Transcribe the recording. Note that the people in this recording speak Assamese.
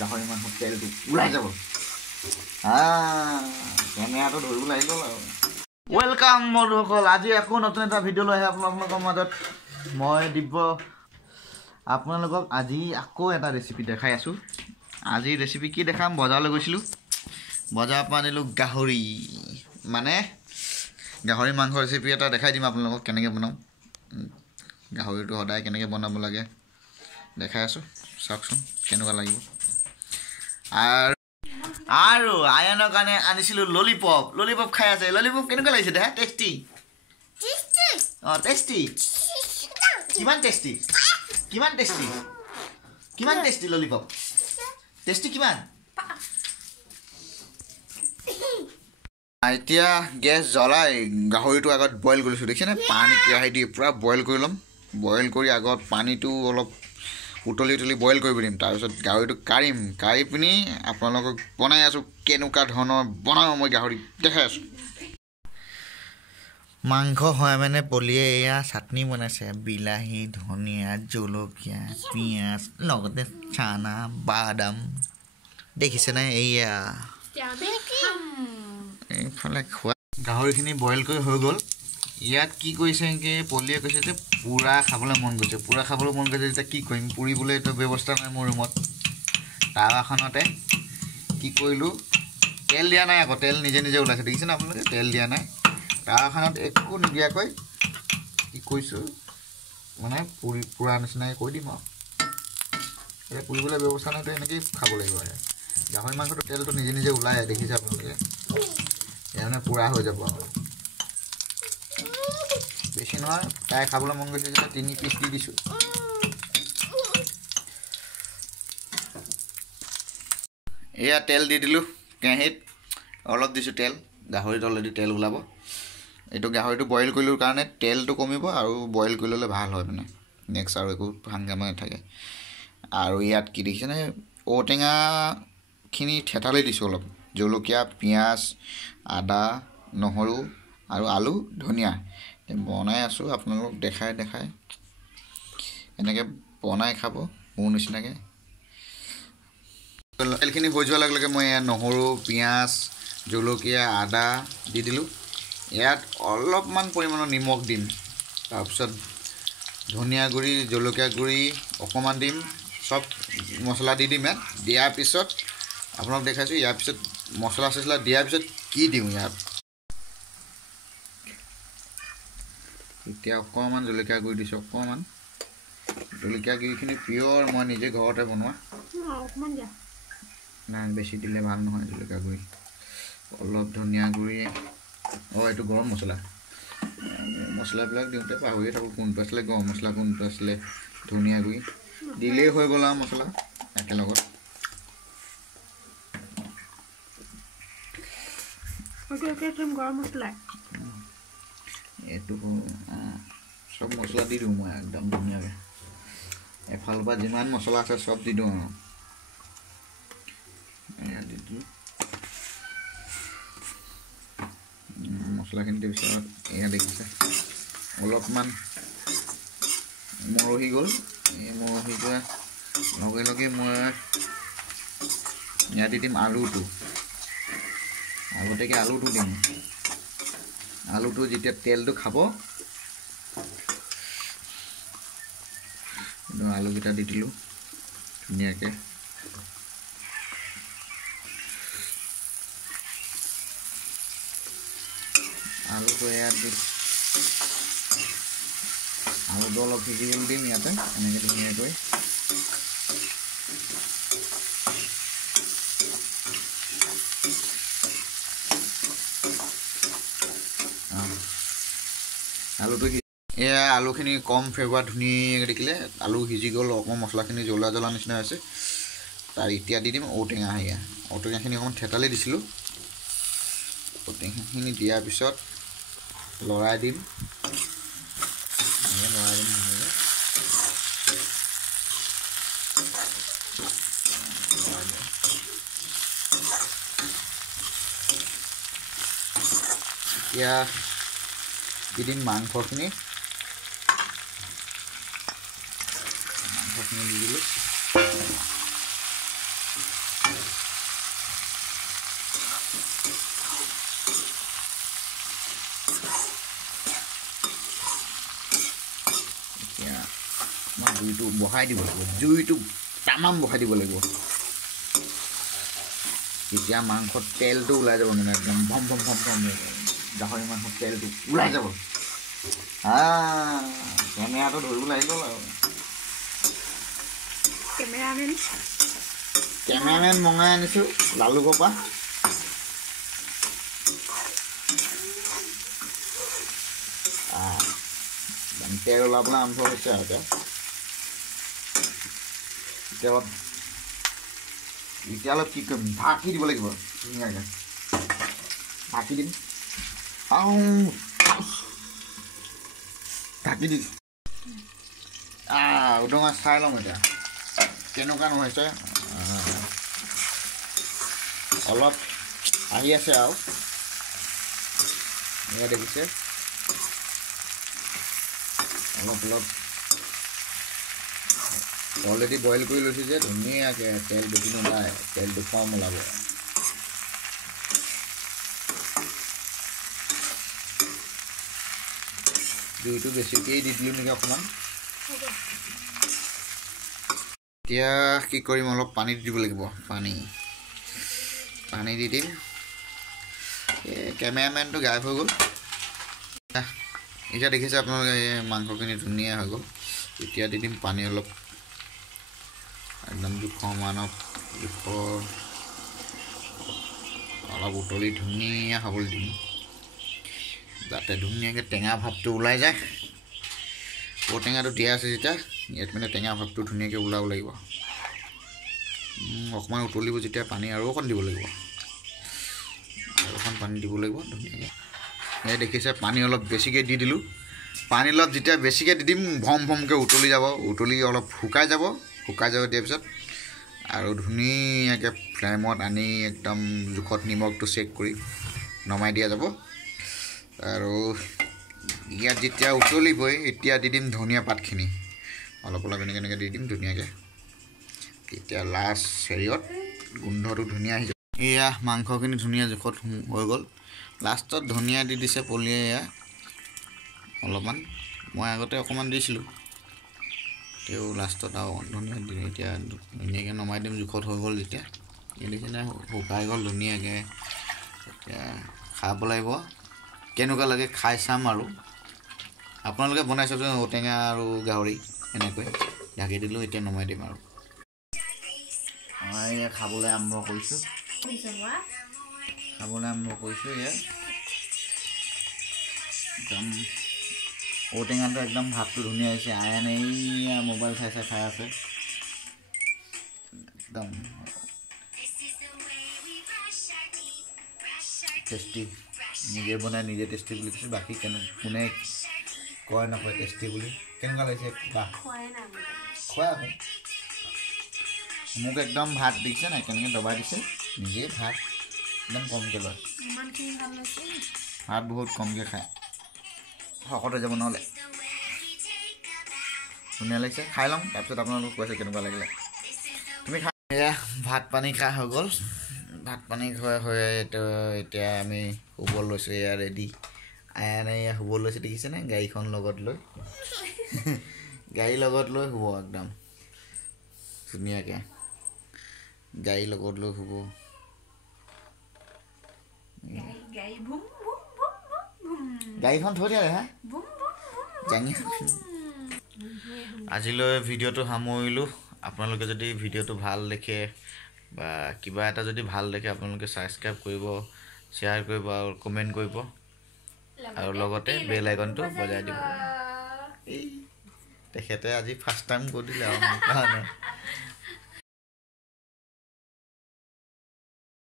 গাহৰি মাংসৰ তেলটো ওলাই যাব কেমেৰাটো ধৰিব লাগিব আৰু ৱেলকাম বন্ধুসকল আজি আকৌ নতুন এটা ভিডিঅ' লৈ আহে আপোনালোকৰ মাজত মই দিব্য আপোনালোকক আজি আকৌ এটা ৰেচিপি দেখাই আছোঁ আজি ৰেচিপি কি দেখাম বজাৰলৈ গৈছিলোঁ বজাৰৰ পৰা আনিলোঁ গাহৰি মানে গাহৰি মাংস ৰেচিপি এটা দেখাই দিম আপোনালোকক কেনেকৈ বনাম গাহৰিটো সদায় কেনেকৈ বনাব লাগে দেখাই আছোঁ চাওকচোন কেনেকুৱা লাগিব আৰু আয়নৰ কাৰণে আনিছিলোঁ ললিপপ খাই আছে ললিপপ কেনেকুৱা লাগিছে দেহা টেষ্টি টেষ্টি কিমান টেষ্টি ললিপপ টেষ্টি কিমান এতিয়া গেছ জ্বলাই গাহৰিটো আগত বইল কৰিছোঁ দেখিছেনে পানী কেৰাহী দি পূৰা বইল কৰি ল'ম বইল কৰি আগত পানীটো অলপ উতলি বইল কৰিব দিম তাৰপিছত গাহৰিটো কাঢ়ি পিনি আপোনালোকক বনাই আছোঁ কেনেকুৱা ধৰণৰ বনাওঁ মই গাহৰি দেখাই আছোঁ মাংস হয় মানে পলিয়ে এয়া চাটনি বনাইছে বিলাহী ধনিয়া জলকীয়া পিঁয়াজ লগতে চানা বাদাম দেখিছেনে এয়া এইফালে খোৱা গাহৰিখিনি বইল কৰি হৈ গ'ল ইয়াত কি কৰিছে এনেকৈ পলিয়ে কৈছে যে পুৰা খাবলৈ মন গৈছে যেতিয়া কি কৰিম পুৰিবলৈ এইটো ব্যৱস্থা নাই মোৰ ৰুমত টাৱাখনতে কি কৰিলোঁ তেল দিয়া নাই আকৌ তেল নিজে ওলাইছে দেখিছেনে আপোনালোকে তেল দিয়া নাই টাৱাখনত একো নিদিয়াকৈ কি কৰিছোঁ মানে পুৰা নিচিনাকৈ কৈ দিম আৰু এতিয়া পুৰিবলৈ ব্যৱস্থা নাইতো এনেকৈয়ে খাব লাগিব গাহৰি মাংসটো তেলটো নিজে ওলাই দেখিছে আপোনালোকে এয়া মানে পুৰা হৈ যাব আৰু বেছি নহয় তাই খাবলৈ মন গৈছে যেতিয়া 3 পিচ দি দিছোঁ এয়া তেল দি দিলোঁ কেৰাহীত অলপ দিছোঁ তেল গাহৰিত অলৰেডি তেল ওলাব এইটো গাহৰিটো বইল কৰিলোঁ কাৰণে তেলটো কমিব আৰু বইল কৰি ল'লে ভাল হয় মানে নেক্সট আৰু একো হাংগামা নাথাকে আৰু ইয়াত কি দেখিছেনে ঔটেঙাখিনি থেতালি দিছোঁ অলপ জলকীয়া পিঁয়াজ আদা নহৰু আৰু আলু ধনিয়া বনাই আছোঁ আপোনালোক দেখাই এনেকৈ বনাই খাব মোৰ নিচিনাকৈ তেলখিনি হৈ যোৱাৰ লগে লগে মই ইয়াত নহৰু পিঁয়াজ জলকীয়া আদা দি দিলোঁ ইয়াত অলপমান পৰিমাণৰ নিমখ দিম তাৰপিছত ধনিয়া গুড়ি জলকীয়া গুড়ি অকণমান দিম চব মছলা দি দিম ইয়াত দিয়াৰ পিছত আপোনালোক দেখাইছোঁ ইয়াৰ পিছত মছলা চছলা দিয়াৰ পিছত কি দিওঁ ইয়াত এতিয়া অকণমান জলকীয়া গুড়ি দিছোঁ অকণমান জলকীয়া গুড়িখিনি পিয়ৰ মই নিজে ঘৰতে বনোৱা নাই বেছি দিলে ভাল নহয় জলকীয়া গুড়ি অলপ ধনিয়া গুড়ি এইটো গৰম মছলাবিলাক দিওঁতে পাহৰিয়ে থাকোঁ কোনটো আছিলে গৰম মছলা কোনটো আছিলে ধনিয়া গুড়ি দিলেই হৈ গ'ল আৰু মছলা একেলগত গৰম মছলা এইটো চব মছলা দি দিওঁ মই একদম ধুনীয়াকৈ এফালৰ পৰা যিমান মছলা আছে চব দি দিওঁ আৰু দি দিলোঁ মছলাখিনি দিয়াৰ পিছত এয়া দেখিছে অলপমান মৰহি গ'ল এই মৰহি যোৱা লগে লগে মই ইয়াত দি দিম আলুটো আগতীয়াকৈ আলুটো দিম আলুটো যেতিয়া তেলটো খাব আলুকেইটা দি দিলোঁ ধুনীয়াকৈ আলুটো ইয়াত দি আলুটো অলপ সিজিবলৈ দিম ইয়াতে এনেকৈ ধুনীয়াকৈ আলুটো এয়া আলুখিনি কম ফ্লেভাৰ ধুনীয়াকৈ দেখিলে আলু সিজি গ'ল অকণমান মছলাখিনি জ্বলা নিচিনা হৈছে তাৰ এতিয়া দি দিম ঔটেঙাখিনি অকণমান থেতালি দিছিলোঁ ঔটেঙাখিনি দিয়াৰ পিছত লৰাই দিম এতিয়া দি দিম মাংসখিনি দি দিলোঁ জুইটো বহাই দিব লাগিব জুইটো তামাম বহাই দিব লাগিব তেতিয়া মাংসত তেলটো ওলাই যাব মানে একদম ভম ভম ভম ভম গাহৰি মাংসত তেলটো ওলাই যাব কেমেৰাটো ধৰিবলৈ আহি গ'ল আৰু কেমেৰামেন মঙাই আনিছোঁ লালুকৰ পৰা তেল ওলাবলৈ আৰম্ভ হৈছে আৰু এতিয়া অলপ কি কৰিম ঢাকি দিব লাগিব ধুনীয়াকৈ ঢাকি দিম ঢাকি দিম উদঙা চাই ল'ম এতিয়া কেনেকুৱা নহৈছে অলপ আহি আছে আৰু এয়া দেখিছে অলপ অলপ অলৰেডি বইল কৰি লৈছোঁ যে ধুনীয়াকৈ তেল বেছি নোলায় তেলটো কম ওলাব জুইটো বেছিকেই দি দিলোঁ নেকি অকণমান এতিয়া কি কৰিম অলপ পানী দি দিব লাগিব পানী দি দিম কেমেৰামেনটো গায়ব হৈ গ'ল এতিয়া দেখিছে আপোনালোকে এই মাংসখিনি ধুনীয়া হৈ গ'ল এতিয়া দি দিম পানী অলপ একদম জোখমানত অলপ উতলি ধুনীয়া হ'বলৈ দিম যাতে ধুনীয়াকৈ টেঙা ভাৱটো ওলাই যায় ঔটেঙাটো দিয়া আছে যেতিয়া ইয়াত মানে টেঙা ভাৱটো ধুনীয়াকৈ ওলাব লাগিব অকণমান উতলিব যেতিয়া পানী আৰু অকণ দিব লাগিব আৰু অকণ পানী দিব লাগিব ধুনীয়াকৈ এই দেখিছে পানী অলপ বেছিকৈ দি দিলোঁ পানী অলপ যেতিয়া বেছিকৈ দি দিম ভম ভমকৈ উতলি অলপ শুকাই যাব দিয়াৰ পিছত আৰু ধুনীয়াকৈ ফ্লেমত আনি একদম জোখত নিমখটো চেক কৰি নমাই দিয়া যাব আৰু ইয়াত যেতিয়া উতলিবই এতিয়া দি দিম ধনিয়া পাতখিনি অলপ অলপ এনেকৈ দি দিম ধুনীয়াকৈ তেতিয়া লাষ্ট হেৰিয়ত গোন্ধটো ধুনীয়া আহি যাব এয়া মাংসখিনি ধুনীয়া জোখত হৈ গ'ল লাষ্টত ধনিয়া দি দিছে পলিয়ে এয়া অলপমান মই আগতে অকণমান দিছিলোঁ তেও লাষ্টত আৰু ধনিয়া দি এতিয়া ধুনীয়াকৈ নমাই দিম জোখত হৈ গ'ল যেতিয়া দেখিছেনে শুকাই গ'ল ধুনীয়াকৈ এতিয়া খাব লাগিব কেনেকুৱা লাগে খাই চাম আৰু আপোনালোকে বনাই চাবচোন ঔটেঙা আৰু গাহৰি এনেকৈ ঢাকি দিলোঁ এতিয়া নমাই দিম আৰু মই খাবলৈ আৰম্ভ কৰিছোঁ এয়া একদম ঔটেঙাটো একদম ভাতটো ধুনীয়া হৈছে আয়ানে মোবাইল চাই খাই আছে একদম টেষ্টি নিজে বনাই নিজে টেষ্টি বুলি কৈছোঁ বাকী কোনে কয় নকয় টেষ্টি বুলি কেনেকুৱা লাগিছে খোৱা মোক একদম ভাত দিছে নাই কেনেকৈ দবাই দিছে নিজে ভাত একদম কমকৈ লয় ভাত বহুত কমকৈ খায় শকত হৈ যাব নহ'লে ধুনীয়া লাগিছে খাই ল'ম তাৰপিছত আপোনালোকক কৈছে কেনেকুৱা লাগিলে তুমি খাই এয়া ভাত পানী খাই হৈ গ'ল ভাত পানী খোৱা হৈ এতিয়া আমি শুব লৈছোঁ এয়া ৰেডি আয়ানে এয়া শুব লৈছে দেখিছেনে গাড়ীখন লগত লৈ শুব একদম ধুনীয়াকৈ গাড়ী লগত লৈ শুব গাড়ীখন থৈ দিয়া হা আজিলৈ ভিডিঅ'টো সামৰিলোঁ আপোনালোকে যদি ভিডিঅ'টো ভাল দেখে বা কিবা এটা যদি ভাল দেখে আপোনালোকে ছাবস্ক্ৰাইব কৰিব শ্বেয়াৰ কৰিব আৰু কমেণ্ট কৰিব আৰু লগতে বেল আইকনটো বজাই দিব তেখেতে আজি ফাৰ্ষ্ট টাইম কৈ দিলে আৰু